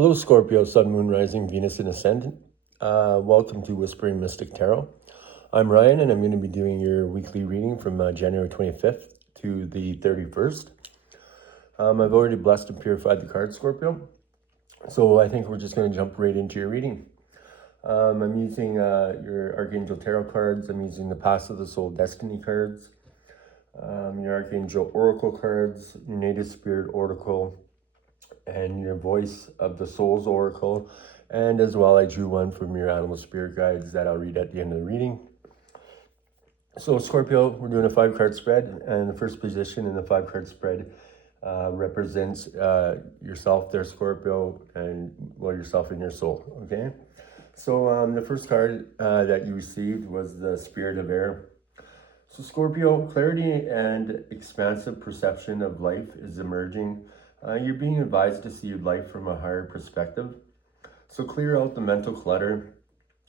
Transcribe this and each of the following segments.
Hello, Scorpio, Sun, Moon, Rising, Venus, and Ascendant. Welcome to Whispering Mystic Tarot. I'm Ryan, and I'm going to be doing your weekly reading from January 25th to the 31st. I've already blessed and purified the cards, Scorpio, so I think we're just going to jump right into your reading. I'm using your Archangel Tarot cards. I'm using the Path of the Soul Destiny cards, your Archangel Oracle cards, your Native Spirit Oracle, and your Voice of the Soul's Oracle, and as well I drew one from your Animal Spirit Guides that I'll read at the end of the reading. So Scorpio, we're doing a 5-card spread, and the first position in the 5-card spread represents yourself there, Scorpio, and well, yourself and your soul, okay? So the first card that you received was the Spirit of Air. So Scorpio, clarity and expansive perception of life is emerging. You're being advised to see life from a higher perspective. So clear out the mental clutter.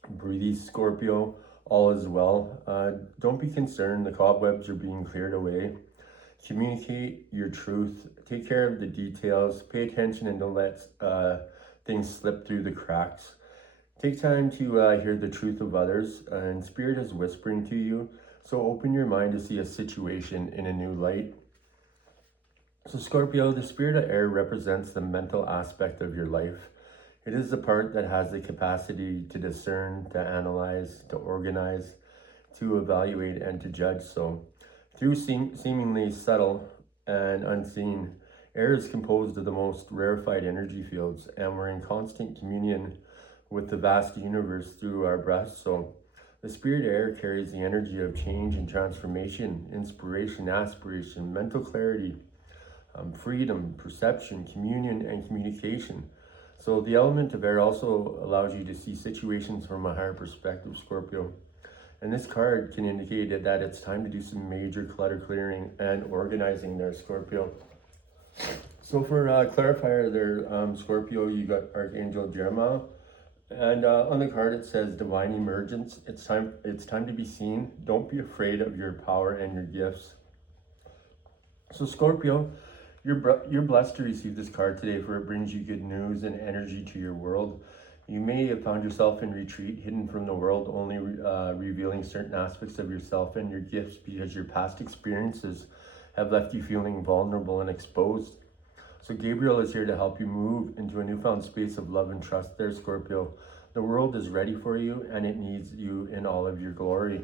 Breathe, Scorpio. All is well. Don't be concerned. The cobwebs are being cleared away. Communicate your truth. Take care of the details. Pay attention and don't let things slip through the cracks. Take time to hear the truth of others. And Spirit is whispering to you. So open your mind to see a situation in a new light. So Scorpio, the Spirit of Air represents the mental aspect of your life. It is the part that has the capacity to discern, to analyze, to organize, to evaluate, and to judge. So through seemingly subtle and unseen, air is composed of the most rarefied energy fields, and we're in constant communion with the vast universe through our breath. So the Spirit Air carries the energy of change and transformation, inspiration, aspiration, mental clarity, freedom, perception, communion, and communication. So the element of air also allows you to see situations from a higher perspective, Scorpio. And this card can indicate that it's time to do some major clutter clearing and organizing there, Scorpio. So for clarifier there, Scorpio, you got Archangel Jeremiah. And on the card it says divine emergence. It's time to be seen. Don't be afraid of your power and your gifts. So Scorpio, you're blessed to receive this card today, for it brings you good news and energy to your world. You may have found yourself in retreat, hidden from the world, only revealing certain aspects of yourself and your gifts because your past experiences have left you feeling vulnerable and exposed. So Gabriel is here to help you move into a newfound space of love and trust there, Scorpio. The world is ready for you, and it needs you in all of your glory.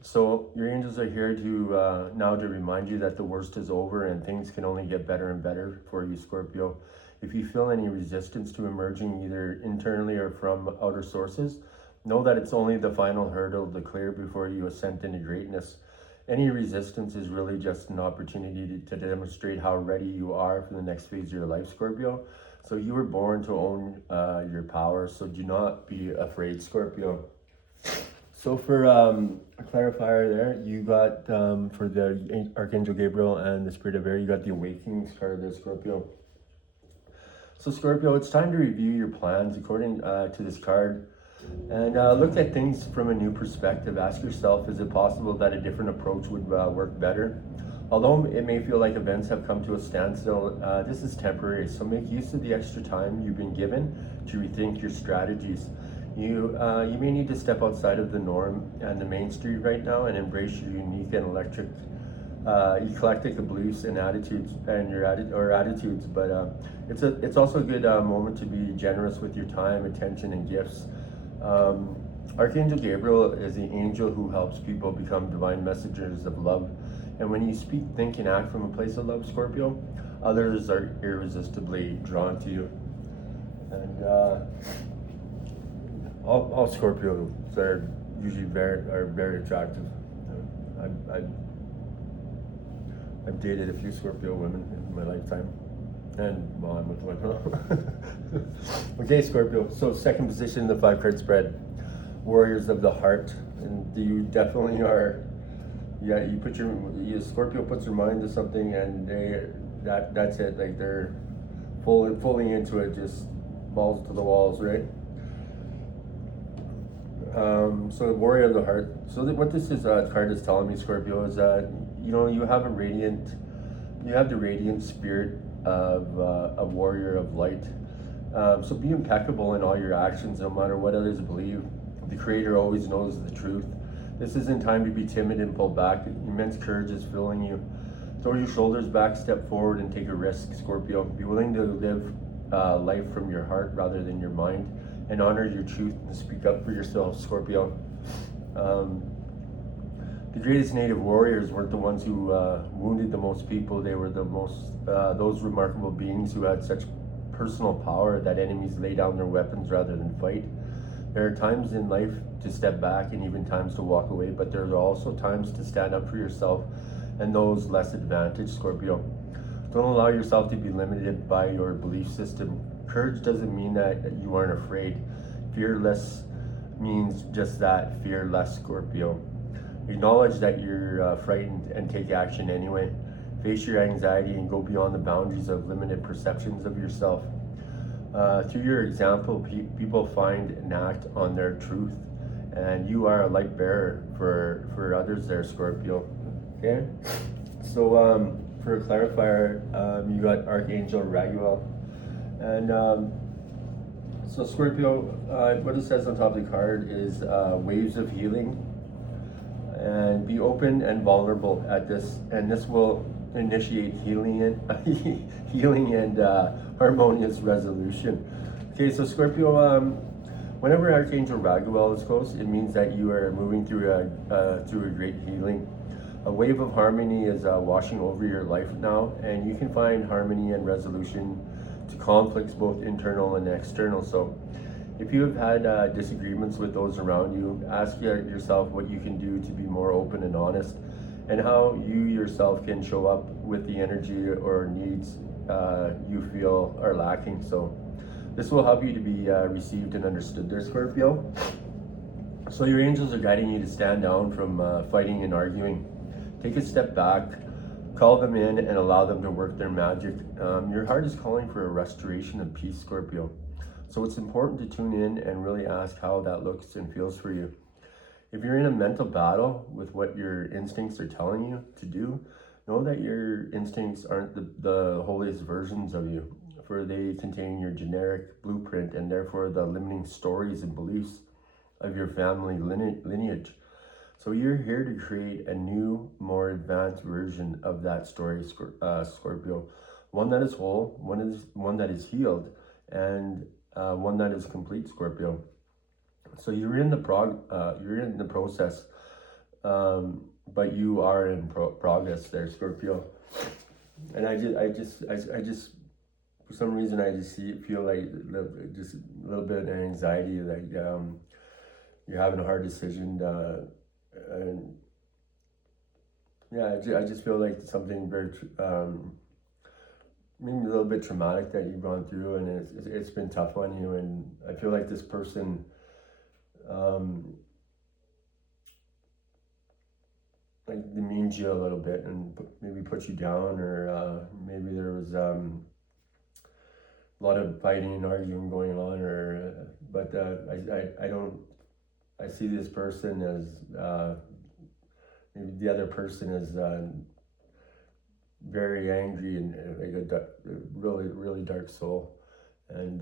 So your angels are here to now to remind you that the worst is over and things can only get better and better for you, Scorpio. If you feel any resistance to emerging either internally or from outer sources, know that it's only the final hurdle to clear before you ascend into greatness. Any resistance is really just an opportunity to demonstrate how ready you are for the next phase of your life, Scorpio. So you were born to own your power, so do not be afraid, Scorpio. So for a clarifier there, you got, for the Archangel Gabriel and the Spirit of Air, you got the Awakenings card there, Scorpio. So Scorpio, it's time to review your plans according to this card. And look at things from a new perspective. Ask yourself, is it possible that a different approach would work better? Although it may feel like events have come to a standstill, this is temporary. So make use of the extra time you've been given to rethink your strategies. You may need to step outside of the norm and the mainstream right now and embrace your unique and eclectic beliefs and attitudes and your attitudes. But it's also a good moment to be generous with your time, attention, and gifts. Archangel Gabriel is the angel who helps people become divine messengers of love. And when you speak, think, and act from a place of love, Scorpio, others are irresistibly drawn to you. And all Scorpios are usually very attractive. I've dated a few Scorpio women in my lifetime, and well, I'm with one. Okay, Scorpio. So second position in the 5-card spread, Warriors of the Heart, and you definitely are. Yeah, Scorpio puts their mind to something, and that's it. Like they're fully into it, just balls to the walls, right? So Warrior of the Heart. So what this card is telling me, Scorpio, is that you have the radiant spirit of a warrior of light, So be impeccable in all your actions, no matter what others believe. The Creator always knows the truth. This isn't time to be timid and pull back. Immense courage is filling you. Throw your shoulders back, step forward, and take a risk, Scorpio. Be willing to live life from your heart rather than your mind, and honor your truth and speak up for yourself, Scorpio. The greatest native warriors weren't the ones who wounded the most people. They were the most those remarkable beings who had such personal power that enemies lay down their weapons rather than fight. There are times in life to step back and even times to walk away, but there are also times to stand up for yourself and those less advantaged, Scorpio. Don't allow yourself to be limited by your belief system. Courage doesn't mean that you aren't afraid. Fearless means just that, fearless, Scorpio. Acknowledge that you're frightened and take action anyway. Face your anxiety and go beyond the boundaries of limited perceptions of yourself. Through your example, people find and act on their truth, and you are a light bearer for others there, Scorpio. Okay? So for a clarifier, you got Archangel Raguel. And so Scorpio, what it says on top of the card is waves of healing. And be open and vulnerable at this, and this will initiate healing and healing and harmonious resolution. Okay, so Scorpio, whenever Archangel Raguel is close, it means that you are moving through a great healing. A wave of harmony is washing over your life now, and you can find harmony and resolution to conflicts, both internal and external. So if you have had disagreements with those around you, ask yourself what you can do to be more open and honest, and how you yourself can show up with the energy or needs you feel are lacking. So this will help you to be received and understood there, Scorpio. So your angels are guiding you to stand down from fighting and arguing. Take a step back, call them in, and allow them to work their magic. Your heart is calling for a restoration of peace, Scorpio. So it's important to tune in and really ask how that looks and feels for you. If you're in a mental battle with what your instincts are telling you to do, know that your instincts aren't the holiest versions of you, for they contain your generic blueprint and therefore the limiting stories and beliefs of your family lineage. So you're here to create a new, more advanced version of that story, Scorpio. One that is whole, one that is healed, and one that is complete, Scorpio. So you're in the process, but you are in progress there, Scorpio. And I just for some reason I just feel like just a little bit of anxiety, like you're having a hard decision, and yeah, I just feel like something very maybe a little bit traumatic that you've gone through, and it's been tough on you. And I feel like this person like demeaned you a little bit and maybe put you down, or maybe there was a lot of fighting and arguing going on, or but I see this person as maybe the other person is very angry and like a really dark soul. And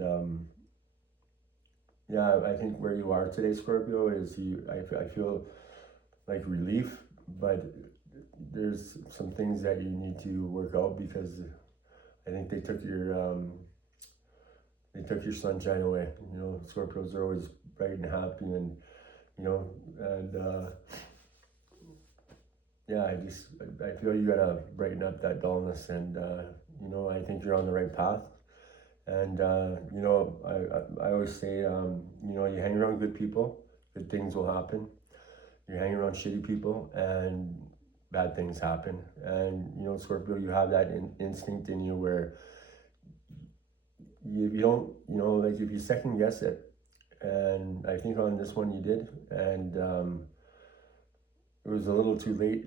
yeah, I think where you are today, Scorpio, is I feel like relief, but there's some things that you need to work out, because I think they took your sunshine away. You know, Scorpios are always bright and happy, and yeah, I feel you gotta brighten up that dullness, and I think you're on the right path. And I always say, you hang around good people, good things will happen. You hang around shitty people, and bad things happen. And Scorpio, you have that instinct in you where you don't, like if you second guess it, and I think on this one you did, and it was a little too late,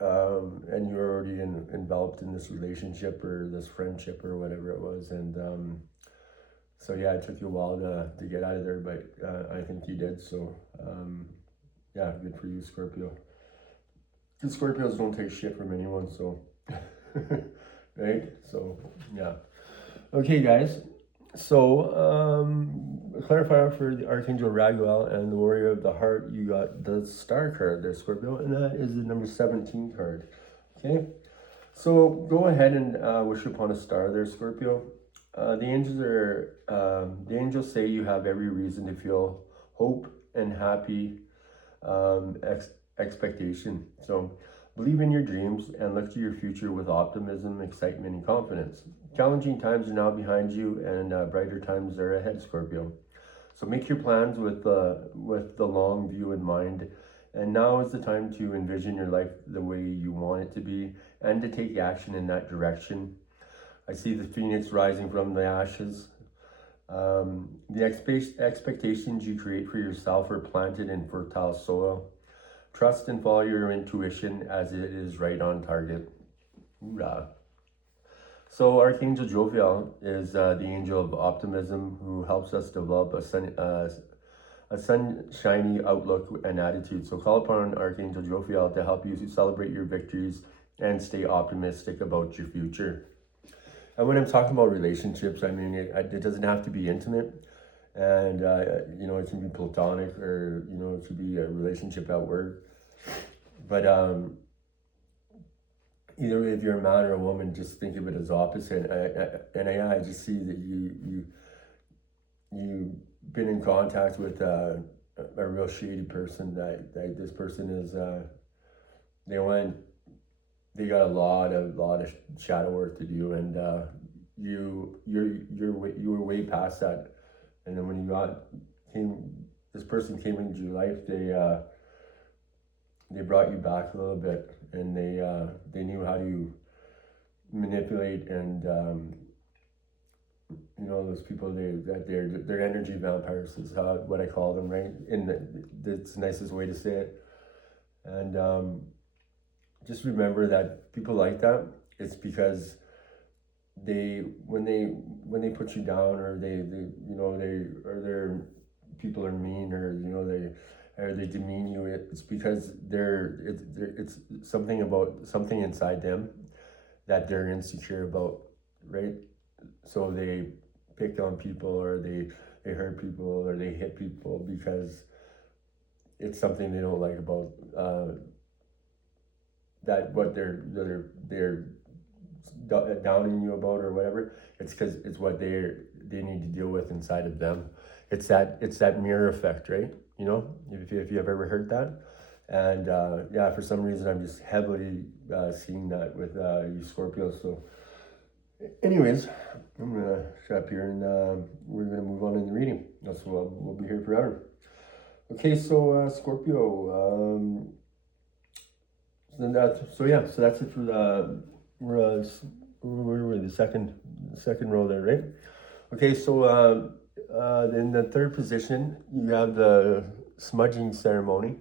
and you were already enveloped in this relationship or this friendship or whatever it was, and so yeah, it took you a while to get out of there, but I think you did. So yeah, good for you, Scorpio. Because Scorpios don't take shit from anyone, so right? So yeah. Okay, guys. So, clarifier for the Archangel Raguel and the Warrior of the Heart, you got the Star card there, Scorpio, and that is the number 17 card. Okay, so go ahead and wish upon a star there, Scorpio. The angels say you have every reason to feel hope and happy expectation. So believe in your dreams and look to your future with optimism, excitement, and confidence. Challenging times are now behind you, and brighter times are ahead, Scorpio. So make your plans with the long view in mind. And now is the time to envision your life the way you want it to be and to take action in that direction. I see the phoenix rising from the ashes. The expectations you create for yourself are planted in fertile soil. Trust and follow your intuition as it is right on target. Hoorah. So Archangel Jophiel is the angel of optimism who helps us develop a sunshiny outlook and attitude. So call upon Archangel Jophiel to help you celebrate your victories and stay optimistic about your future. And when I'm talking about relationships, I mean, it doesn't have to be intimate. And, it can be platonic, or, it could be a relationship at work. But either if you're a man or a woman, just think of it as opposite. I just see that you've been in contact with a real shady person. That this person is, they got a lot of shadow work to do, and you were way past that. And then when this person came into your life, they brought you back a little bit, and they knew how to manipulate, and those people, they're energy vampires is what I call them, right? That's the nicest way to say it. And just remember that people like that, it's because when they put you down, or their people are mean, or they demean you, it's because it's something inside them that they're insecure about, right? So they pick on people, or they hurt people, or they hit people because it's something they don't like about that what they're downing you about, or whatever. It's because it's what they need to deal with inside of them. It's that mirror effect, right? If you've ever heard that. And for some reason I'm just heavily seeing that with you Scorpio. So anyways, I'm gonna shut up here, and we're gonna move on in the reading. That's we'll be here forever. Okay, so Scorpio. So that's it for the where were the second row there, right? Okay, so in the third position you have the smudging ceremony,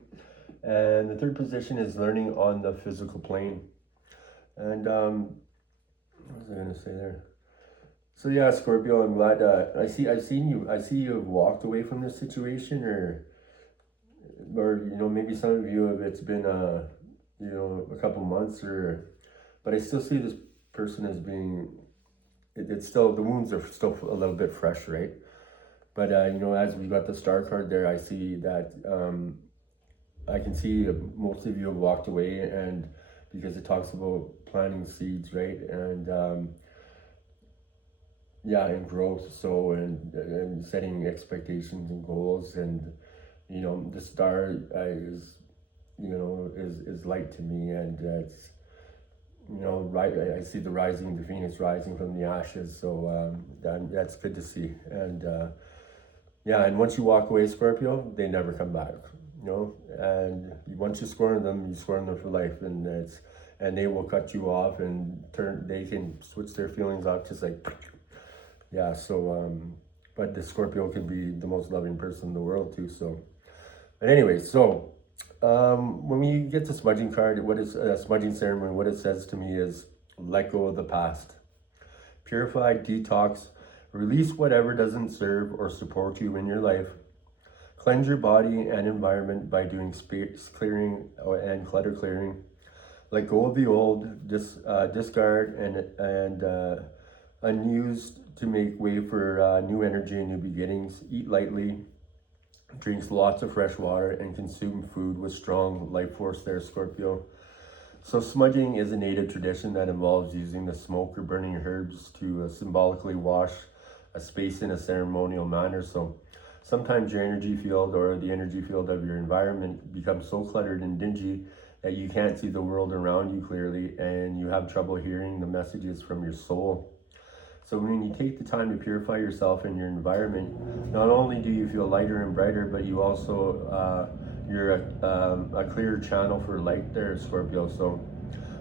and the third position is learning on the physical plane. And what was I gonna say there? So yeah, Scorpio, I'm glad I see you have walked away from this situation, or maybe some of you have, it's been a couple months, but I still see this person as being, it's still, the wounds are still a little bit fresh, right? But as we got the star card there, I see that I can see most of you have walked away, and because it talks about planting seeds, right? And and growth, so and setting expectations and goals, and the star is light to me, and it's right. I see the phoenix rising from the ashes, so that's good to see. And and once you walk away, Scorpio, they never come back. And once you score them for life, and they will cut you off and they can switch their feelings off just like. But the Scorpio can be the most loving person in the world too. So, but anyway, so when we get to smudging card, what is a smudging ceremony? What it says to me is let go of the past, purify, detox, release whatever doesn't serve or support you in your life. Cleanse your body and environment by doing space clearing and clutter clearing. Let go of the old, discard and unused to make way for new energy and new beginnings. Eat lightly, drinks lots of fresh water, and consume food with strong life force there, Scorpio. So smudging is a native tradition that involves using the smoke or burning herbs to symbolically wash a space in a ceremonial manner. So sometimes your energy field or the energy field of your environment becomes so cluttered and dingy that you can't see the world around you clearly, and you have trouble hearing the messages from your soul. So when you take the time to purify yourself and your environment, not only do you feel lighter and brighter, but you also, you're a clearer channel for light there, Scorpio. So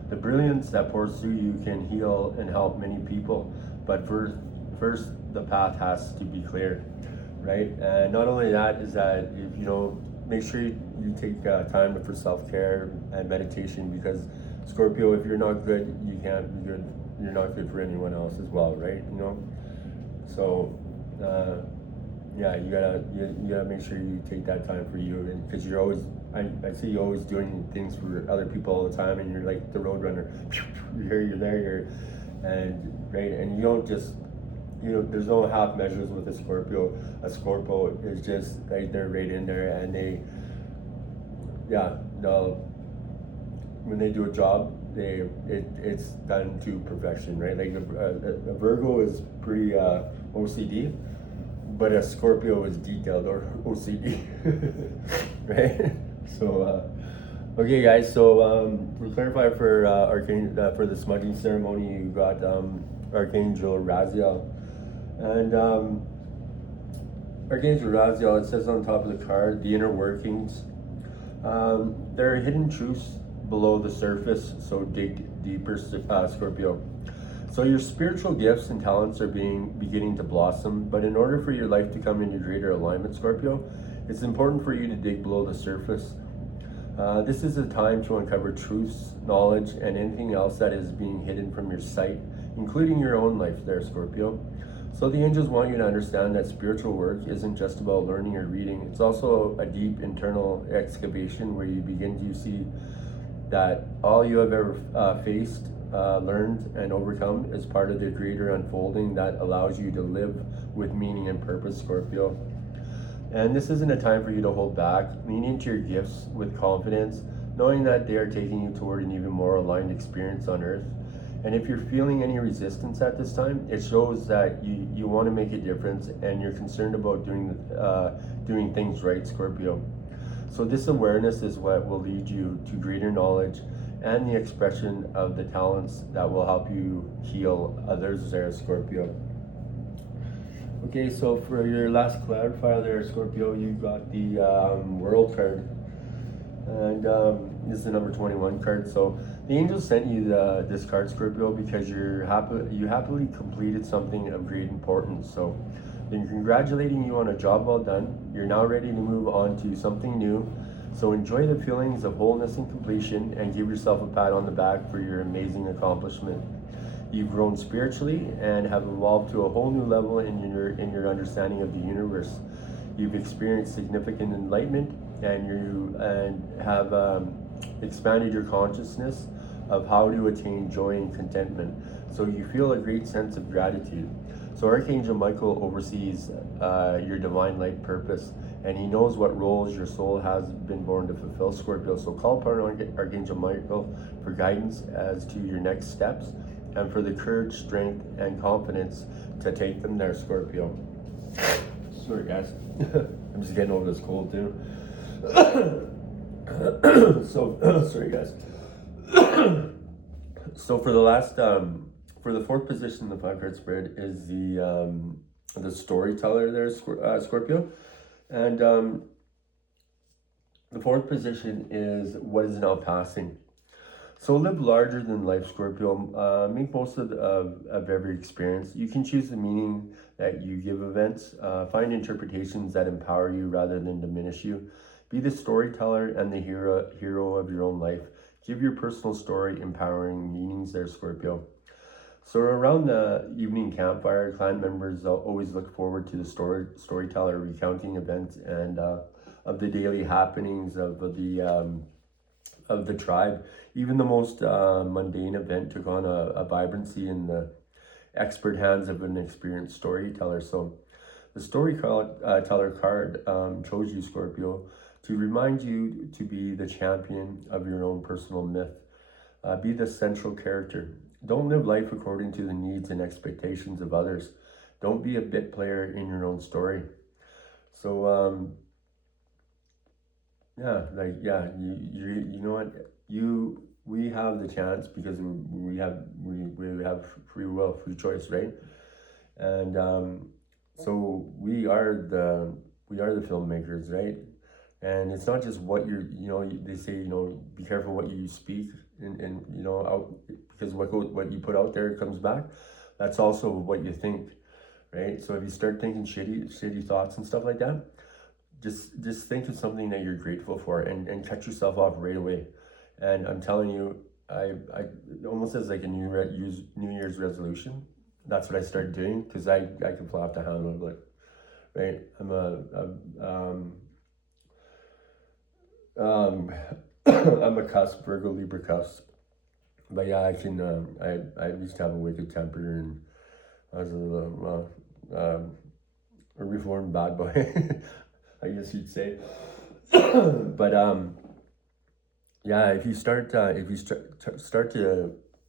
the brilliance that pours through you can heal and help many people, but first the path has to be clear, right? And not only that is that, if you know, make sure you take time for self-care and meditation, because Scorpio, if you're not good, you can't be good. You're not good for anyone else as well, right? You know, so yeah, you gotta make sure you take that time for you, and because you're always, I see you always doing things for other people all the time, and you're like the road runner. You're here, you're there, and right, and you don't just, you know, there's no half measures with a Scorpio. A Scorpio is just like they're right in there, and they, yeah, no, when they do a job, it's done to perfection, right? Like a Virgo is pretty OCD, but a Scorpio is detailed or OCD, right? So okay, guys. So to clarify for for the smudging ceremony, you got Archangel Raziel, and Archangel Raziel. It says on top of the card, the inner workings. There are hidden truths below the surface, so dig deeper, Scorpio. So your spiritual gifts and talents are beginning to blossom, but in order for your life to come into greater alignment, Scorpio, it's important for you to dig below the surface. This is a time to uncover truths, knowledge, and anything else that is being hidden from your sight, including your own life there, Scorpio. So the angels want you to understand that spiritual work isn't just about learning or reading. It's also a deep internal excavation where you begin to see that all you have ever faced, learned, and overcome is part of the greater unfolding that allows you to live with meaning and purpose, Scorpio. And this isn't a time for you to hold back. Lean into your gifts with confidence, knowing that they are taking you toward an even more aligned experience on Earth. And if you're feeling any resistance at this time, it shows that you want to make a difference and you're concerned about doing things right, Scorpio. So this awareness is what will lead you to greater knowledge and the expression of the talents that will help you heal others there, Scorpio. Okay, so for your last clarifier there, Scorpio, you got the World card. And this is the number 21 card. So the angels sent you this card, Scorpio, because you happily completed something of great importance. So they're congratulating you on a job well done. You're now ready to move on to something new. So enjoy the feelings of wholeness and completion, and give yourself a pat on the back for your amazing accomplishment. You've grown spiritually and have evolved to a whole new level in your understanding of the universe. You've experienced significant enlightenment, and you have expanded your consciousness of how to attain joy and contentment. So you feel a great sense of gratitude. So Archangel Michael oversees your divine light purpose, and he knows what roles your soul has been born to fulfill, Scorpio. So call upon Archangel Michael for guidance as to your next steps, and for the courage, strength, and confidence to take them there, Scorpio. Sorry, guys. I'm just getting over this cold, too. So, sorry, guys. So for the last, for the fourth position in the 5-card spread is the storyteller there, Scorpio. And the fourth position is what is now passing. So live larger than life, Scorpio. Make most of every experience. You can choose the meaning that you give events. Find interpretations that empower you rather than diminish you. Be the storyteller and the hero of your own life. Give your personal story empowering meanings there, Scorpio. So around the evening campfire, clan members always look forward to the storyteller recounting events and of the daily happenings of the tribe. Even the most mundane event took on a vibrancy in expert hands of an experienced storyteller. So the storyteller card chose you, Scorpio, to remind you to be the champion of your own personal myth. Be the central character. Don't live life according to the needs and expectations of others. Don't be a bit player in your own story. So you know what, we have the chance because we have free will, free choice, right? And so we are the filmmakers, right? And it's not just what they say, be careful what you speak and out, because what you put out there comes back. That's also what you think, right? So if you start thinking shitty thoughts and stuff like that, just think of something that you're grateful for and cut yourself off right away. And I'm telling you, I almost as like a New Year's resolution. That's what I started doing because I can fly off the handle, like, right? I'm a cusp, Virgo Libra cusp. But yeah, I can. I used to have a wicked temper, and I was a reformed bad boy, I guess you'd say. But yeah, if you start to,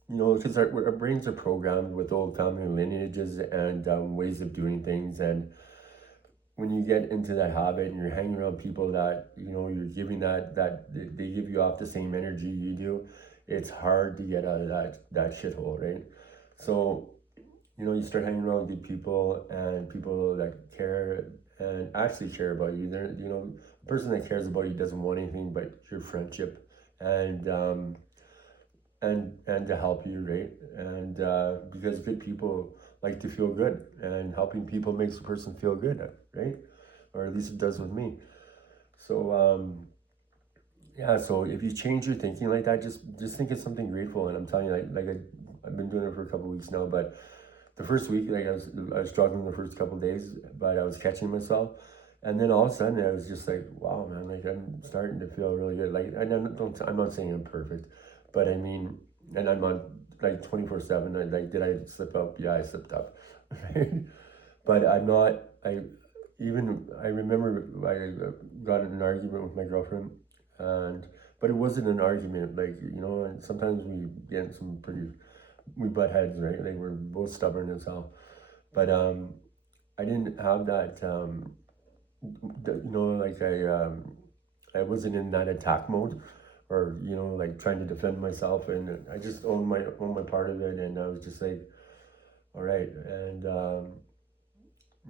because our brains are programmed with old family lineages and ways of doing things, and when you get into that habit and you're hanging around people that you're giving that they give you off the same energy you do, it's hard to get out of that shithole, right? So you start hanging around with good people and people that care and actually care about you. They're a person that cares about you doesn't want anything but your friendship and to help you, right? And because good people like to feel good, and helping people makes a person feel good, right? Or at least it does with me. So yeah, so if you change your thinking like that, just think of something grateful. And I'm telling you, I've been doing it for a couple of weeks now, but the first week, like I was struggling the first couple of days, but I was catching myself. And then all of a sudden I was just like, wow, man, like I'm starting to feel really good. Like I'm not saying I'm perfect, but I mean, and I'm on like 24/7. Did I slip up? Yeah, I slipped up. Right? But I'm not, I remember I got in an argument with my girlfriend, but it wasn't an argument, and sometimes we get in some we butt heads, right? Like we're both stubborn as hell. But I didn't have that, I wasn't in that attack mode, or like trying to defend myself, and I just owned my part of it, and I was just like, all right. And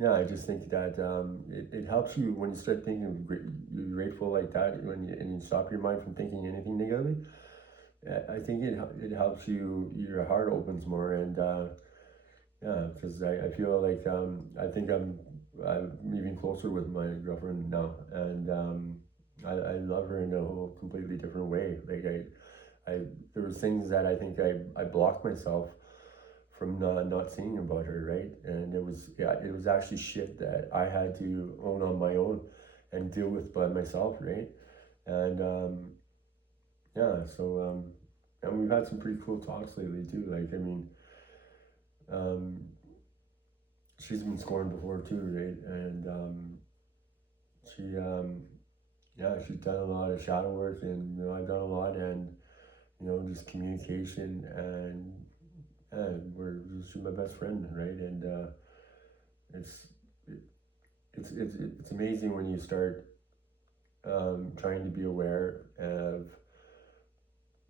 yeah, I just think that it helps you when you start thinking you're grateful like that, and you stop your mind from thinking anything negatively. I think it helps you, your heart opens more, and yeah, because I feel like I think I'm even closer with my girlfriend now, and I love her in a whole completely different way. Like I there was things that I think I blocked myself from not seeing about her, right? And it was actually shit that I had to own on my own and deal with by myself, right? And yeah, so and we've had some pretty cool talks lately too. Like, I mean, she's been scorned before too, right? And she yeah, she's done a lot of shadow work, and I've done a lot, and just communication, and she's my best friend, right? And it's it's amazing when you start trying to be aware of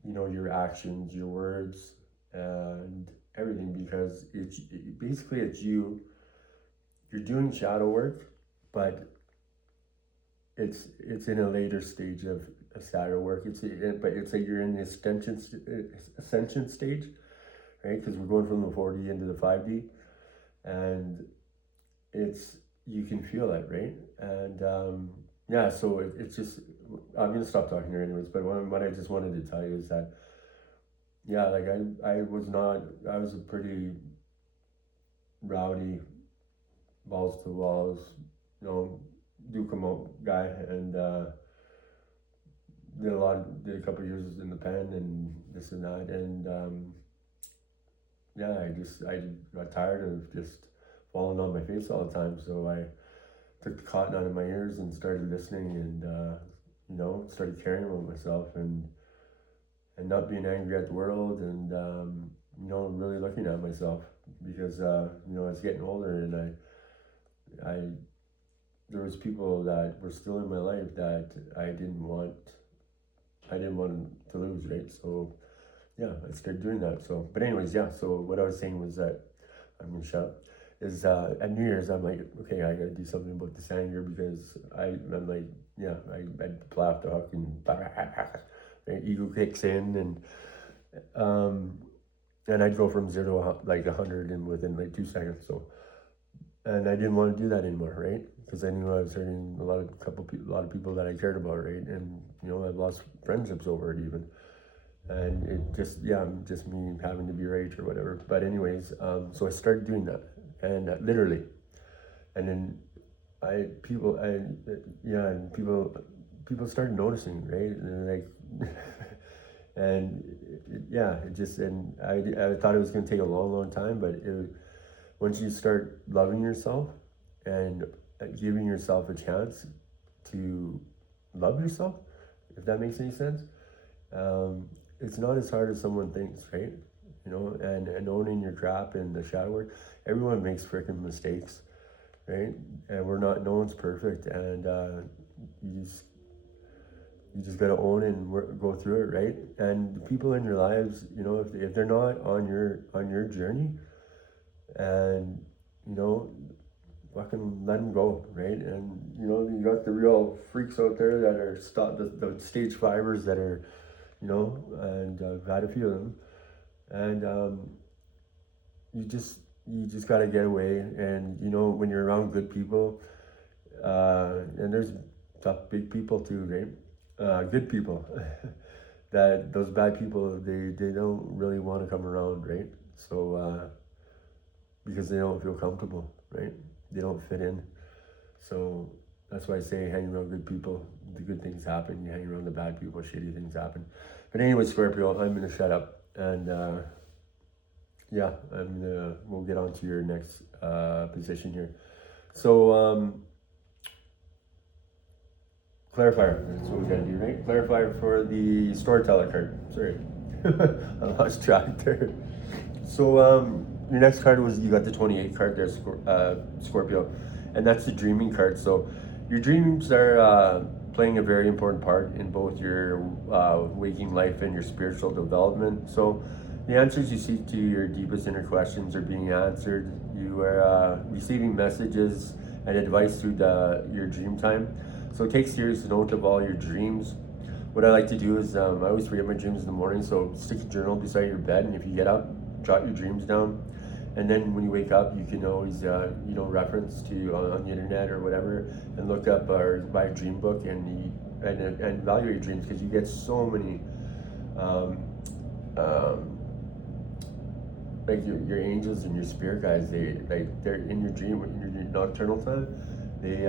your actions, your words, and everything, because basically it's you're doing shadow work, but it's in a later stage of shadow work. But it's like you're in the ascension stage, right? Because we're going from the 4D into the 5D, and you can feel it, right? And yeah, so it's just, I'm gonna stop talking here anyways. But what I just wanted to tell you is that, yeah, like I was a pretty rowdy, balls to walls, do come out guy, and did a couple of years in the pen and this and that, and yeah, I got tired of just falling on my face all the time. So I took the cotton out of my ears and started listening, and started caring about myself, and not being angry at the world, and really looking at myself, because I was getting older, and I there was people that were still in my life that I didn't want to lose, right? So yeah, I started doing that. So, but anyways, yeah. So what I was saying was that I'm gonna shut up. Is at New Year's I'm like, okay, I gotta do something about this anger, because I'm like, yeah, I play off the hook, and right, ego kicks in, um and I'd go from 0 to like 100 and within like 2 seconds. So, and I didn't want to do that anymore, right? Because I knew I was hurting a lot of people that I cared about, right? And I've lost friendships over it even, and it just me having to be right or whatever. But anyways, so I started doing that, and literally, and then I people I yeah, and people started noticing, right? And like, and it just, and I thought it was gonna take a long time, but once you start loving yourself and giving yourself a chance to love yourself, if that makes any sense, it's not as hard as someone thinks, right? And owning your crap and the shadow work. Everyone makes freaking mistakes, right? And no one's perfect, and you just gotta own it and go through it, right? And the people in your lives, if they're not on your journey, and fucking let them go, right? And you got the real freaks out there that are the stage fivers that are, and I've had a few of them, and you just got to get away, and when you're around good people, and there's tough big people too, right? Good people, that those bad people, they don't really want to come around, right? So because they don't feel comfortable, right? They don't fit in. So that's why I say hang around good people, the good things happen. You hang around the bad people, shitty things happen. But anyway, Scorpio, I'm gonna shut up, and we'll get on to your next position here. So clarifier, that's what we gotta do, right? Clarifier for the storyteller card. Sorry, I lost track there. So your next card was, you got the 28 card there, Scorpio, and that's the dreaming card. So your dreams are playing a very important part in both your waking life and your spiritual development. So the answers you seek to your deepest inner questions are being answered. You are receiving messages and advice through your dream time. So take serious note of all your dreams. What I like to do is, I always forget my dreams in the morning, so stick a journal beside your bed, and if you get up, jot your dreams down. And then when you wake up, you can always, reference to on the internet or whatever, and look up or buy a dream book, and evaluate your dreams, because you get so many, like your angels and your spirit guides. They're in your dream, in your nocturnal time. They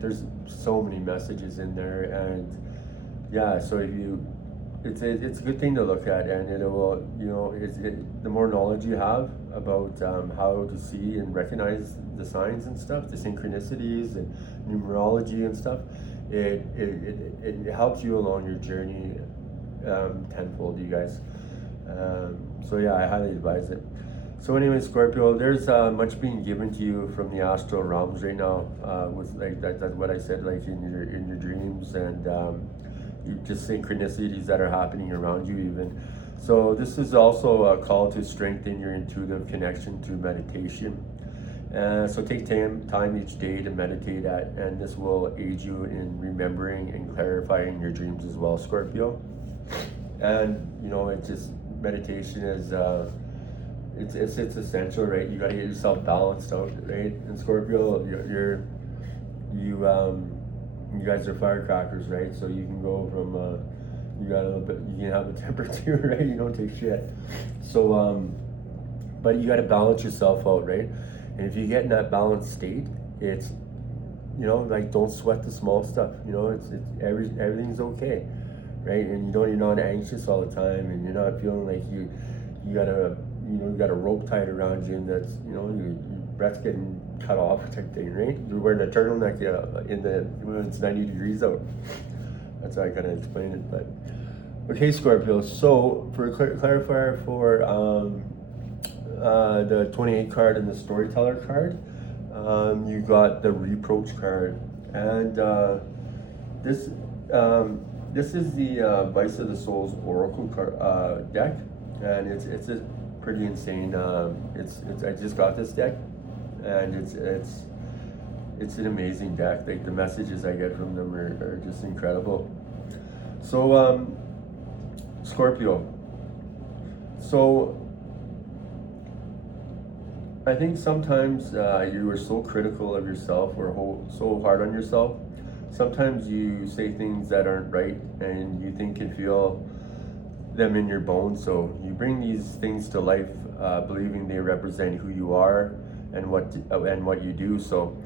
there's so many messages in there, and yeah, so it's a good thing to look at, and it will, the more knowledge you have about how to see and recognize the signs and stuff, the synchronicities and numerology and stuff, it helps you along your journey tenfold, you guys. So yeah, I highly advise it. So anyway, Scorpio, there's much being given to you from the astral realms right now, with like that's what I said, like in your dreams, and just synchronicities that are happening around you even. So this is also a call to strengthen your intuitive connection through meditation. So take time each day to meditate and this will aid you in remembering and clarifying your dreams as well, Scorpio. And it just, meditation is it's essential, right? You got to get yourself balanced out, right? And Scorpio, you guys are firecrackers, right? So you can go from you got a little bit, you can have a temper too, right? You don't take shit. So but you got to balance yourself out, right? And if you get in that balanced state, it's like, don't sweat the small stuff. It's everything's okay, right? And you're not anxious all the time, and you're not feeling like you gotta you got a rope tied around you, and that's, your breath's getting cut off type thing, right? You're wearing a turtleneck when it's 90 degrees out. That's how I kind of explain it. But okay, Scorpio. So for a clarifier for the 28 card and the storyteller card, you got the reproach card, and this this is the Vice of the Soul's Oracle card, deck, and it's a pretty insane. It's I just got this deck, and it's an amazing deck. Like, the messages I get from them are just incredible. So Scorpio. So I think sometimes you are so critical of yourself, or so hard on yourself. Sometimes you say things that aren't right, and you think and feel them in your bones. So you bring these things to life, believing they represent who you are and what you do. So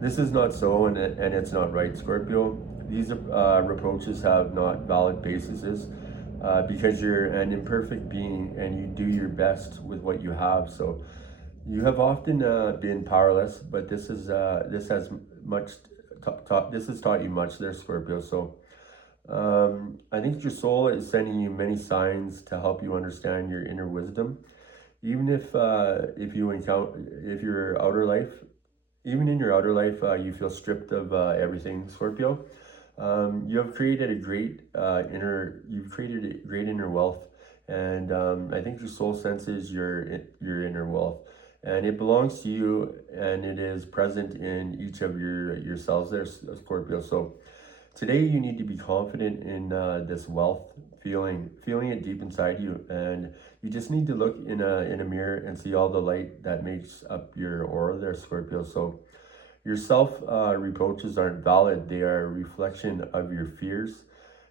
this is not so, and it's not right, Scorpio. These reproaches have not valid bases, because you're an imperfect being and you do your best with what you have. So you have often been powerless, but this has taught you much there, Scorpio. So I think your soul is sending you many signs to help you understand your inner wisdom. Even if your outer life, even in your outer life, you feel stripped of everything, Scorpio. You've created a great inner wealth, and I think your soul senses your inner wealth, and it belongs to you, and it is present in each of your cells there, Scorpio. So today you need to be confident in this wealth, feeling it deep inside you, and you just need to look in a mirror and see all the light that makes up your aura there, Scorpio. So your self reproaches aren't valid; they are a reflection of your fears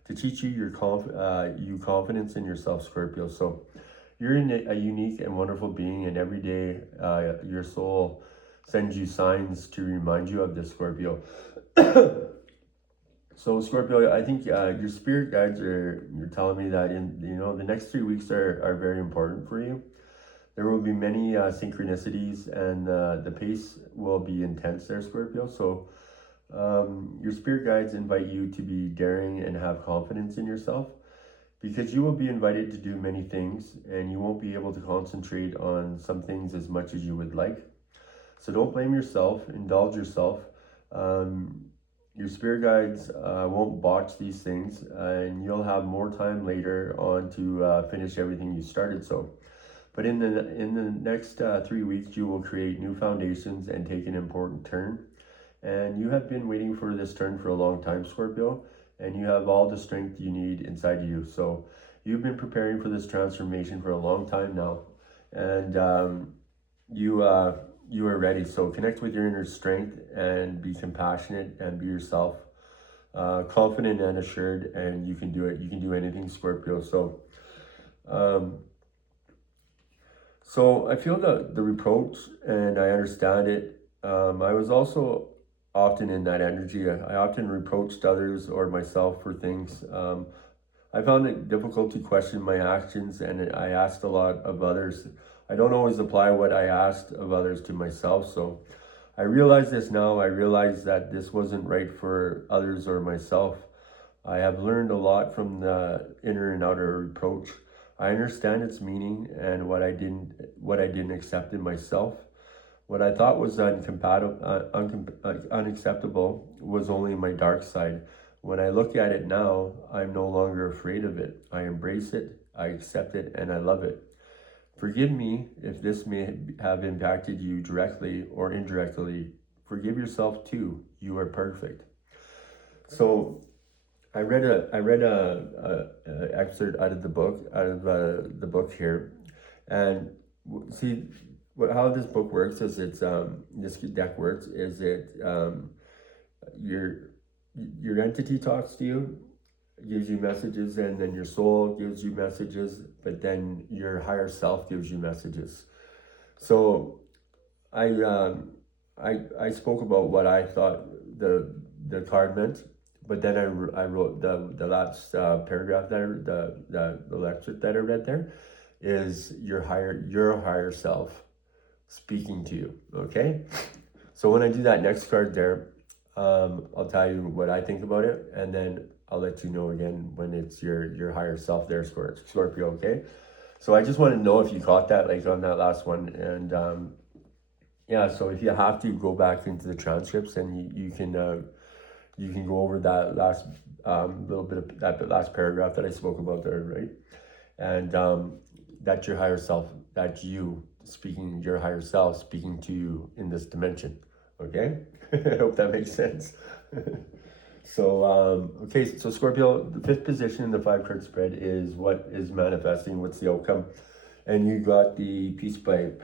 to teach you you confidence in yourself, Scorpio. So you're a unique and wonderful being, and every day your soul sends you signs to remind you of this, Scorpio. So Scorpio, I think your spirit guides you're telling me that the next 3 weeks are very important for you. There will be many synchronicities, and the pace will be intense there, Scorpio. So your spirit guides invite you to be daring and have confidence in yourself, because you will be invited to do many things, and you won't be able to concentrate on some things as much as you would like. So don't blame yourself, indulge yourself. Your spirit guides won't botch these things, and you'll have more time later on to finish everything you started. But in the next 3 weeks, you will create new foundations and take an important turn. And you have been waiting for this turn for a long time, Scorpio, and you have all the strength you need inside you. So you've been preparing for this transformation for a long time now, and you are ready. So connect with your inner strength and be compassionate and be yourself, confident and assured, and you can do it. You can do anything, Scorpio. So I feel the reproach, and I understand it. I was also often in that energy. I often reproached others or myself for things. I found it difficult to question my actions, and I asked a lot of others. I don't always apply what I asked of others to myself. So I realize this now. I realize that this wasn't right for others or myself. I have learned a lot from the inner and outer reproach. I understand its meaning and what I didn't accept in myself. What I thought was unacceptable was only my dark side. When I look at it now, I'm no longer afraid of it. I embrace it, I accept it, and I love it. Forgive me if this may have impacted you directly or indirectly. Forgive yourself too. You are perfect. So I read a excerpt out of the book here, and see how this book works is this deck works is your entity talks to you, gives you messages, and then your soul gives you messages, but then your higher self gives you messages. So I spoke about what I thought the card meant, but then I wrote the last paragraph there, the excerpt that I read there, is your higher self speaking to you. Okay, so when I do that next card there, I'll tell you what I think about it, and then I'll let you know again when it's your higher self there, Scorpio. Okay, so I just want to know if you caught that, like on that last one, and yeah. So if you have to go back into the transcripts, and you can go over that last little bit of that last paragraph that I spoke about there, right? And that's your higher self, that's you speaking, your higher self speaking to you in this dimension. Okay, I hope that makes sense. So okay, so Scorpio, the fifth position in the 5 card spread is what is manifesting, what's the outcome, and you got the peace pipe.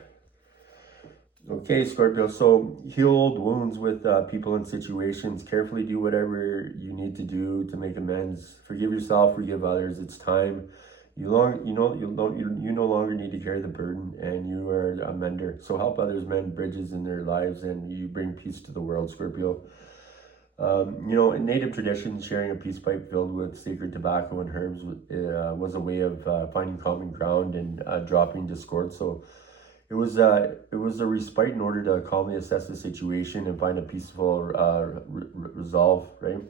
Okay, Scorpio, so heal old wounds with people and situations. Carefully do whatever you need to do to make amends. Forgive yourself, forgive others. It's time. You no longer need to carry the burden, and you are a mender. So help others mend bridges in their lives, and you bring peace to the world, Scorpio. In native traditions, sharing a peace pipe filled with sacred tobacco and herbs was a way of finding common ground and dropping discord. So it was a respite in order to calmly assess the situation and find a peaceful resolve, right?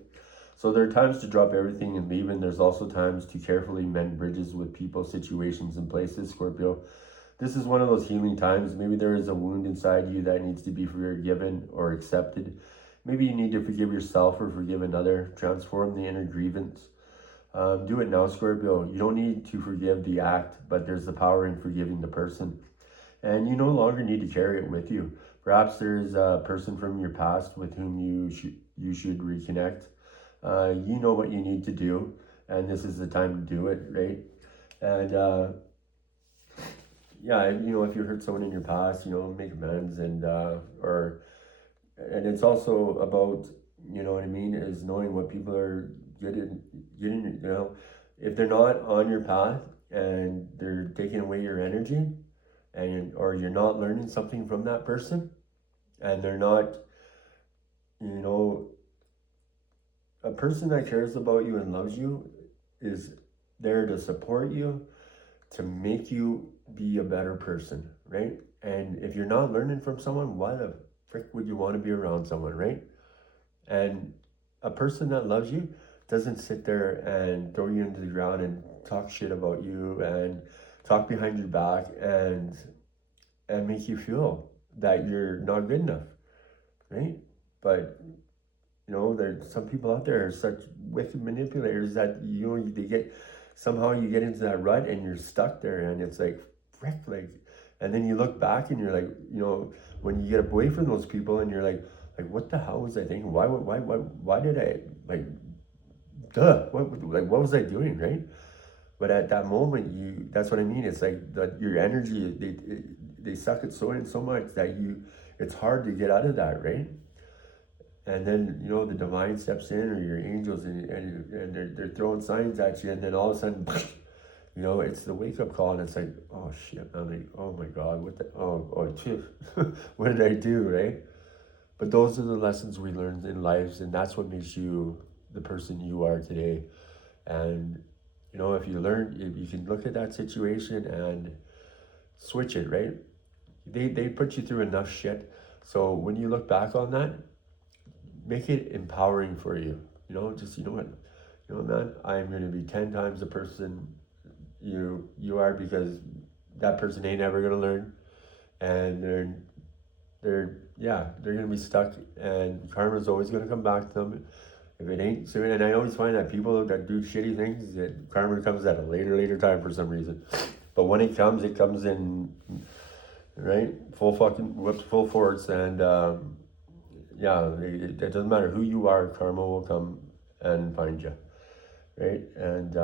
So there are times to drop everything and leave, and there's also times to carefully mend bridges with people, situations, and places, Scorpio. This is one of those healing times. Maybe there is a wound inside you that needs to be forgiven or accepted. Maybe you need to forgive yourself or forgive another. Transform the inner grievance. Do it now, Scorpio. You don't need to forgive the act, but there's the power in forgiving the person. And you no longer need to carry it with you. Perhaps there's a person from your past with whom you should reconnect. You know what you need to do, and this is the time to do it, right? And if you hurt someone in your past, make amends, and it's also about, what I mean, is knowing what people are getting, if they're not on your path and they're taking away your energy, or you're not learning something from that person, and they're not, a person that cares about you and loves you is there to support you, to make you be a better person, right? And if you're not learning from someone, why the frick would you want to be around someone, right? And a person that loves you doesn't sit there and throw you into the ground and talk shit about you and talk behind your back and make you feel that you're not good enough, right? But there's some people out there are such wicked manipulators that they get, somehow you get into that rut and you're stuck there, and it's like frick, like, and then you look back and you're like, when you get away from those people and you're like what the hell was I thinking? Why did I, like, what was I doing, right? But at that moment, that's what I mean. It's like that your energy, they suck it so in so much that it's hard to get out of that, right? And then, the divine steps in, or your angels, and they're throwing signs at you, and then all of a sudden, it's the wake-up call, and it's like, oh shit, I'm like, oh my God, what did I do, right? But those are the lessons we learned in lives, and that's what makes you the person you are today. And if you can look at that situation and switch it, right? They put you through enough shit. So when you look back on that, make it empowering for you. Just, man, I'm going to be 10 times the person you are, because that person ain't ever going to learn. And they're going to be stuck, and karma's always going to come back to them. If it ain't soon, and I always find that people that do shitty things, that karma comes at a later time for some reason. But when it comes in, right, full force, and it doesn't matter who you are, karma will come and find you, right? And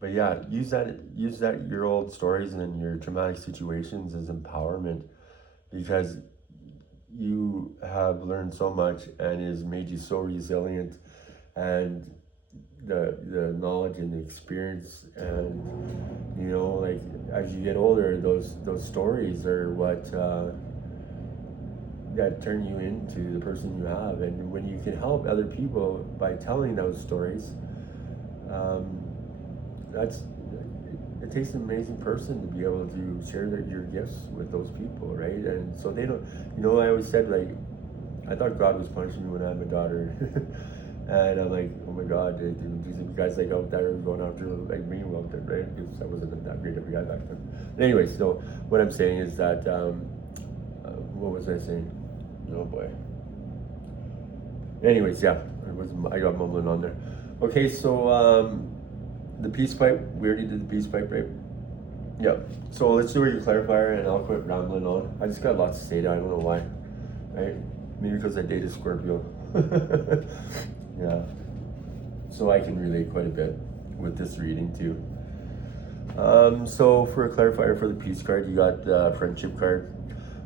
but yeah, use that your old stories and your traumatic situations as empowerment, because you have learned so much, and it has made you so resilient, and the knowledge and the experience, and like, as you get older, those stories are what that turn you into the person you have. And when you can help other people by telling those stories, it takes an amazing person to be able to share your gifts with those people, right? And so they don't, I always said, like, I thought God was punishing me when I had my daughter. And I'm like, oh my God, these guys like out there going after like me out there, right? Because I wasn't that great of a guy back then. But anyways, so what I'm saying is that, what was I saying? Oh boy. Anyways, yeah, I got mumbling on there. Okay, so the peace pipe, we already did the peace pipe, right? Yeah. So let's do your clarifier and I'll quit rambling on. I just got lots to say to, I don't know why, right? Maybe because I dated Scorpio. Yeah. So I can relate quite a bit with this reading too. So for a clarifier for the peace card, you got the friendship card.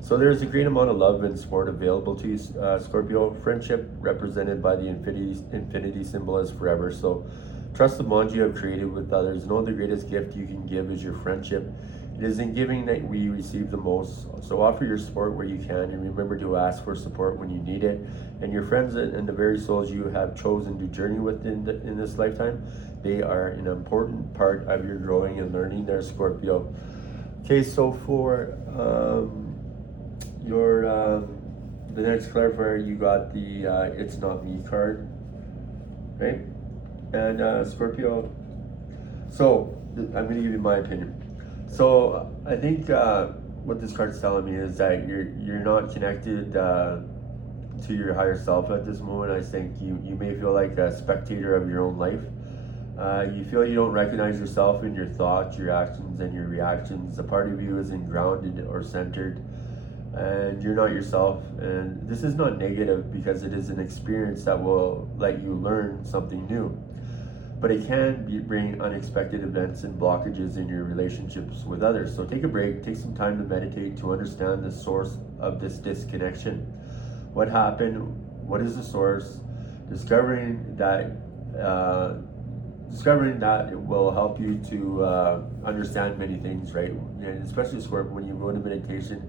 So there's a great amount of love and support available to you, Scorpio. Friendship represented by the infinity symbol as forever. So trust the bond you have created with others. Know the greatest gift you can give is your friendship. It is in giving that we receive the most. So offer your support where you can, and remember to ask for support when you need it. And your friends and the very souls you have chosen to journey with in this lifetime, they are an important part of your growing and learning there, Scorpio. Okay, so for the next clarifier, you got the It's Not Me card, right? And Scorpio, so I'm going to give you my opinion. So I think what this card's telling me is that you're not connected to your higher self at this moment. I think you may feel like a spectator of your own life. You feel you don't recognize yourself in your thoughts, your actions, and your reactions. A part of you isn't grounded or centered, and you're not yourself. And this is not negative because it is an experience that will let you learn something new. But it can bring unexpected events and blockages in your relationships with others. So take a break, take some time to meditate to understand the source of this disconnection. What happened? What is the source? Discovering that it will help you to understand many things, right? And especially Scorpio, when you go into meditation,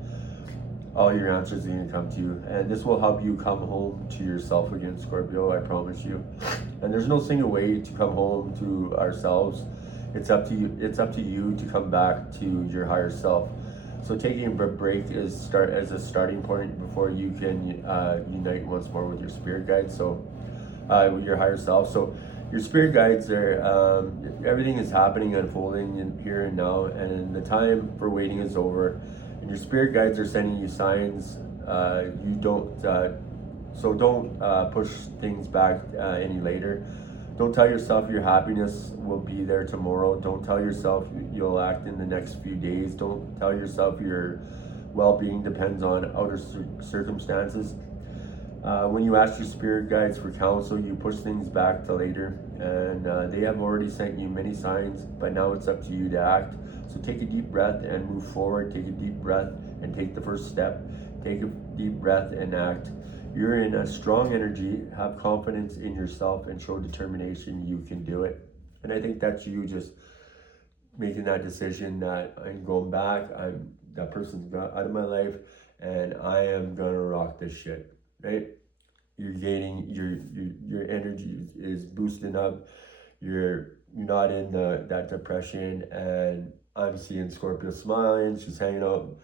all your answers are going to come to you, and this will help you come home to yourself again, Scorpio. I promise you. And there's no single way to come home to ourselves. It's up to you. It's up to you to come back to your higher self. So taking a break is as a starting point before you can unite once more with your spirit guides. So with your higher self. So your spirit guides are everything is happening, unfolding in here and now, and the time for waiting is over. And your spirit guides are sending you signs. You don't push things back any later. Don't tell yourself your happiness will be there tomorrow. Don't tell yourself you'll act in the next few days. Don't tell yourself your well-being depends on outer circumstances. When you ask your spirit guides for counsel, you push things back to later, and they have already sent you many signs, but now it's up to you to act. So take a deep breath and move forward. Take a deep breath and take the first step. Take a deep breath and act. You're in a strong energy. Have confidence in yourself and show determination. You can do it. And I think that's you just making that decision that I'm going back. That person's got out of my life, and I am gonna rock this shit. Right? You're gaining your energy is boosting up. You're not in that depression, and I'm seeing Scorpio smiling. He's hanging out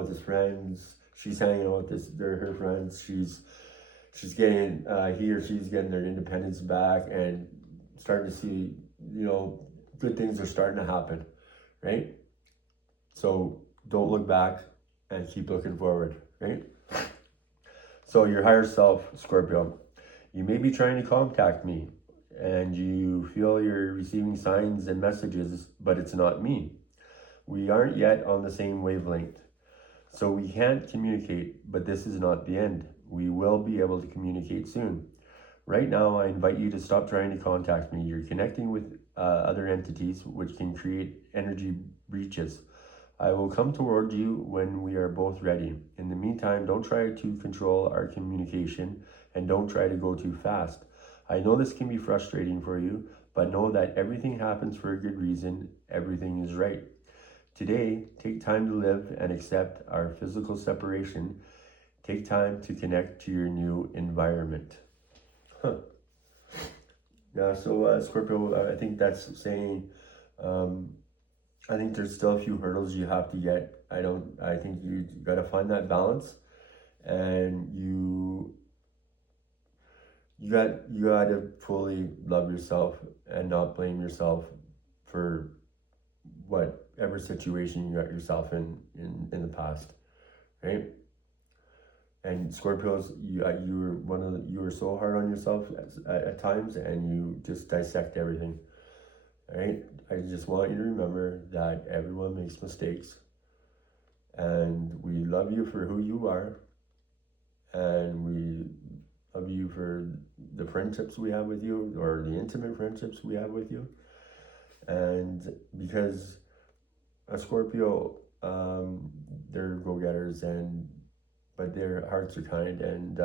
with his friends. She's hanging out with her friends. She's getting he or she's getting their independence back and starting to see, good things are starting to happen, right? So don't look back and keep looking forward, right? So your higher self, Scorpio, you may be trying to contact me and you feel you're receiving signs and messages, but it's not me. We aren't yet on the same wavelength. So we can't communicate, but this is not the end. We will be able to communicate soon. Right now, I invite you to stop trying to contact me. You're connecting with other entities, which can create energy breaches. I will come toward you when we are both ready. In the meantime, don't try to control our communication and don't try to go too fast. I know this can be frustrating for you, but know that everything happens for a good reason. Everything is right. Today, take time to live and accept our physical separation. Take time to connect to your new environment. Yeah, so Scorpio, I think that's saying I think there's still a few hurdles you have to get. I think you got to find that balance, and you got to fully love yourself and not blame yourself for whatever situation you got yourself in the past, right? And Scorpios, you were so hard on yourself at times, and you just dissect everything, right? I just want you to remember that everyone makes mistakes, and we love you for who you are, and we love you for the friendships we have with you, or the intimate friendships we have with you. And because a Scorpio, they're go-getters, but their hearts are kind, and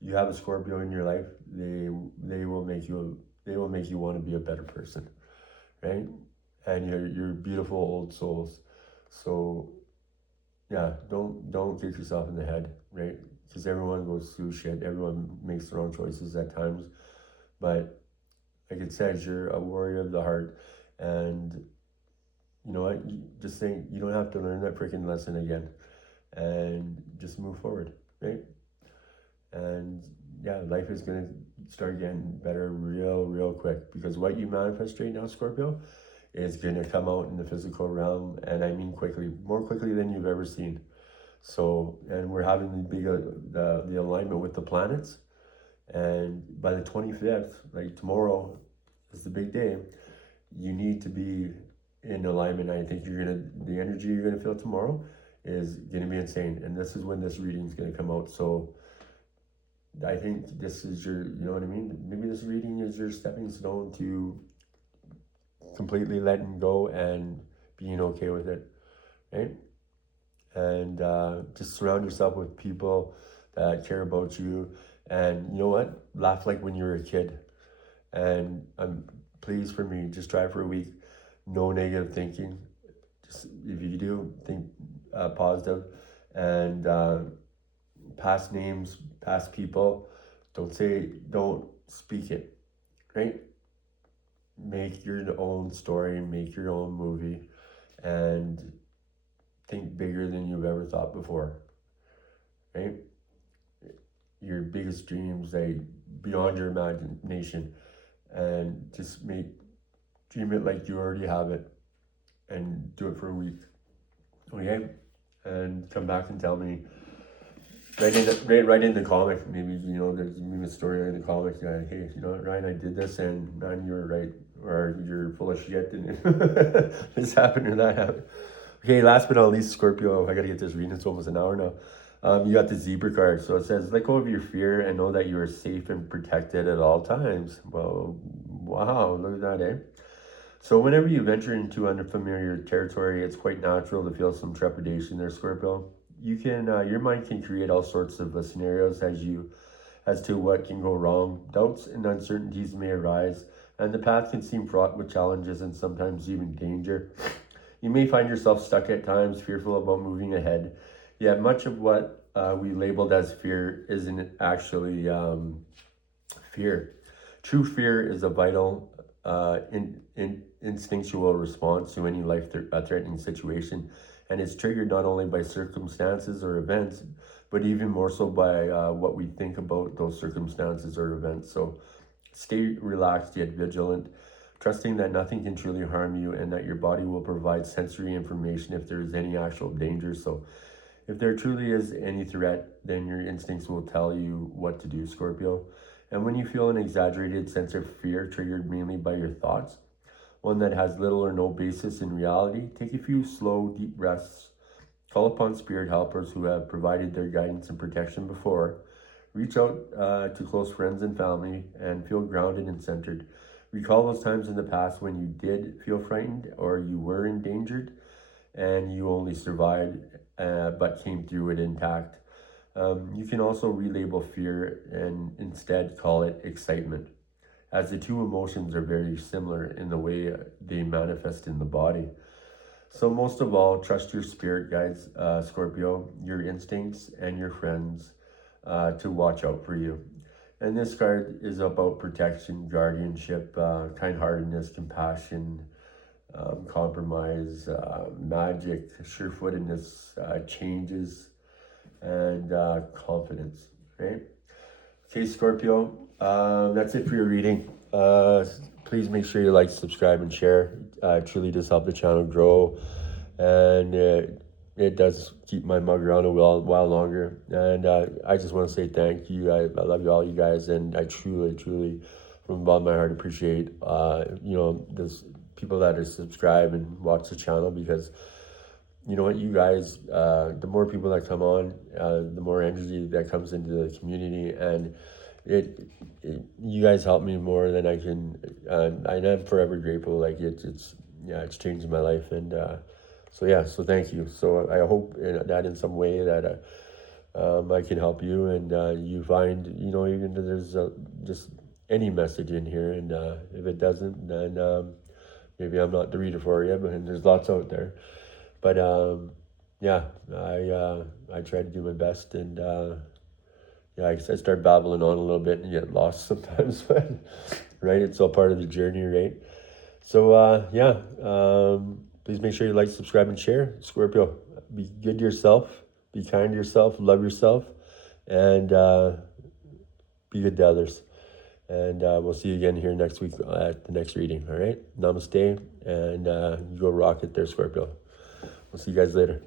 you have a Scorpio in your life, they will make you want to be a better person, right? And you're beautiful old souls. So yeah, don't get yourself in the head, right? Because everyone goes through shit. Everyone makes their own choices at times, but like it says, you're a warrior of the heart, and you know what? You just think you don't have to learn that freaking lesson again, and just move forward, right? And yeah, life is gonna start getting better real quick, because what you manifest right now, Scorpio, is gonna come out in the physical realm, and I mean quickly, more quickly than you've ever seen. So, and we're having the alignment with the planets, and by the 25th, like tomorrow, is the big day. You need to be in alignment. I think the energy you're gonna feel tomorrow is gonna be insane, and this is when this reading is gonna come out. So I think this is you know what I mean? Maybe this reading is your stepping stone to completely letting go and being okay with it, right? And just surround yourself with people that care about you. And you know what? Laugh like when you were a kid. And please, for me, just try for a week. No negative thinking. Just if you do, think positive. And past names, past people, don't speak it, right? Make your own story, make your own movie, and think bigger than you've ever thought before, right? Your biggest dreams, beyond your imagination, and just dream it like you already have it, and do it for a week, okay? And come back and tell me. Right in the comic, maybe, you know, there's maybe a story in the comic, hey, you know what, Ryan, I did this, and man, you were right, or you're full of shit, and this happened or that happened. Okay, last but not least, Scorpio, I gotta get this reading, it's almost an hour now. You got the zebra card, so it says, let go of your fear and know that you are safe and protected at all times. Well, wow, look at that, eh? So whenever you venture into unfamiliar territory, it's quite natural to feel some trepidation there, Scorpio. You can your mind can create all sorts of scenarios as to what can go wrong. Doubts and uncertainties may arise, and the path can seem fraught with challenges and sometimes even danger. You may find yourself stuck at times, fearful about moving ahead. Yet much of what we labeled as fear isn't actually fear. True fear is a vital, instinctual response to any life-threatening situation, and it's triggered not only by circumstances or events, but even more so by what we think about those circumstances or events. So stay relaxed yet vigilant, trusting that nothing can truly harm you and that your body will provide sensory information if there is any actual danger. So if there truly is any threat, then your instincts will tell you what to do, Scorpio. And when you feel an exaggerated sense of fear triggered mainly by your thoughts, one that has little or no basis in reality, take a few slow, deep breaths. Call upon spirit helpers who have provided their guidance and protection before. Reach out to close friends and family and feel grounded and centered. Recall those times in the past when you did feel frightened or you were endangered and you only survived but came through it intact. You can also relabel fear and instead call it excitement, as the two emotions are very similar in the way they manifest in the body. So most of all, trust your spirit guides, Scorpio, your instincts and your friends to watch out for you. And this card is about protection, guardianship, kind-heartedness, compassion, compromise, magic, sure-footedness, changes, and confidence, right? Okay, Scorpio, that's it for your reading. Please make sure you like, subscribe, and share. It truly does help the channel grow, and it does keep my mug around a while longer. And I just want to say thank you. I love you all, you guys, and I truly, truly, from the bottom of my heart, appreciate this people that are subscribe and watch the channel, because you know what, you guys, the more people that come on, the more energy that comes into the community, and you guys help me more than I can, and I'm forever grateful. Like it's changing my life, and so thank you. So I hope that in some way that I can help you, and you find, even if there's just any message in here, and if it doesn't, then maybe I'm not the reader for you, but there's lots out there. But yeah, I try to do my best, and yeah, I start babbling on a little bit and get lost sometimes, but right, it's all part of the journey, right? So yeah, please make sure you like, subscribe, and share. Scorpio, be good to yourself, be kind to yourself, love yourself, and be good to others. And we'll see you again here next week at the next reading. All right, namaste, and you go rock it there, Scorpio. We'll see you guys later.